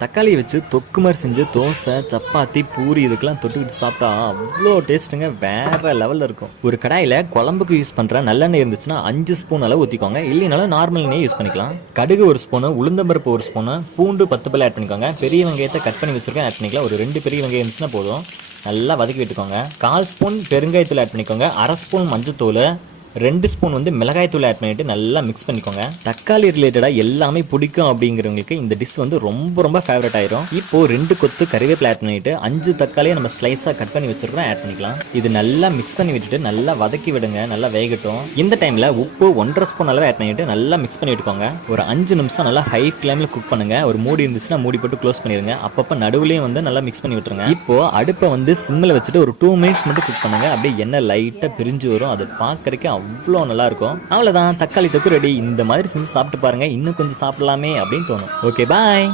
தக்காளியை வச்சு தொக்கு மாதிரி செஞ்சு தோசை, சப்பாத்தி, பூரி இதுக்கெல்லாம் தொட்டுக்கிட்டு சாப்பிட்டா அவ்வளோ டேஸ்ட்டுங்க, வேற லெவலில் இருக்கும். ஒரு கடாயில் குழம்புக்கு யூஸ் பண்ணுற நல்லெண்ணெய் இருந்துச்சுன்னா 5 ஸ்பூன் அளவு ஊற்றிக்கோங்க. இல்லைனாலும் நார்மல் எண்ணெய் யூஸ் பண்ணிக்கலாம். கடுகு 1 ஸ்பூனு, உளுந்தம்பருப்பு 1 ஸ்பூனு, பூண்டு 10 பல் ஆட் பண்ணிக்கோங்க. பெரிய வெங்காயத்தை கட் பண்ணி வச்சுருக்கேன், ஆட் பண்ணிக்கலாம். ஒரு 2 பெரிய வெங்காயம் இருந்துச்சுன்னா போதும். நல்லா வதக்கி விட்டுக்கோங்க. 1/4 ஸ்பூன் பெருங்காயத்தூள் ஆட் பண்ணிக்கோங்க. 1/2 ஸ்பூன் மஞ்சத்தூள், 2 ஸ்பூன் மிளகாய் தூள் ஆட் பண்ணிட்டு நல்லா மிக்ஸ் பண்ணிக்கோங்க. தக்காளி ரிலேட்டடா எல்லாமே பிடிக்கும் அப்படிங்கிறவங்களுக்கு இந்த டிஷ் ரொம்ப ரொம்ப ஃபேவரட் ஆயிரும். இப்போ 2 கொத்து கறிவேப்பிலை ஆட் பண்ணிட்டு 5 தக்காளியை நம்ம ஸ்லைஸா கட் பண்ணி வச்சிருக்கோம், ஆட் பண்ணிக்கலாம். இது நல்லா மிக்ஸ் பண்ணி விட்டுட்டு நல்லா வதக்கி விடுங்க, நல்லா வேகட்டும். இந்த டைம்ல உப்பு 1/2 ஸ்பூன் அளவு ஆட் பண்ணிட்டு நல்லா மிக்ஸ் பண்ணி விட்டுக்கோங்க. ஒரு 5 நிமிஷம் நல்லா ஹை ஃபிளேம்ல குக் பண்ணுங்க. ஒரு மூடி இருந்துச்சுன்னா மூடி போட்டு க்ளோஸ் பண்ணிருங்க. அப்பப்ப நடுவுலயும் நல்லா மிக்ஸ் பண்ணி விட்டுருங்க. இப்போ அடுப்பை சிம்மில் வச்சுட்டு ஒரு 2 மினிட்ஸ் மட்டும் குக் பண்ணுங்க. அப்படியே எண்ணெய் லைட்டா பிரிஞ்சு வரும். அது பார்க்கறதுக்கு அவ்வளோ நல்லா இருக்கும். அவ்வளவுதான், தக்காளி தொக்கு ரெடி. இந்த மாதிரி செஞ்சு சாப்பிட்டு பாருங்க, இன்னும் கொஞ்சம் சாப்பிடலாமே அப்படின்னு தோணும். ஓகே, பாய்.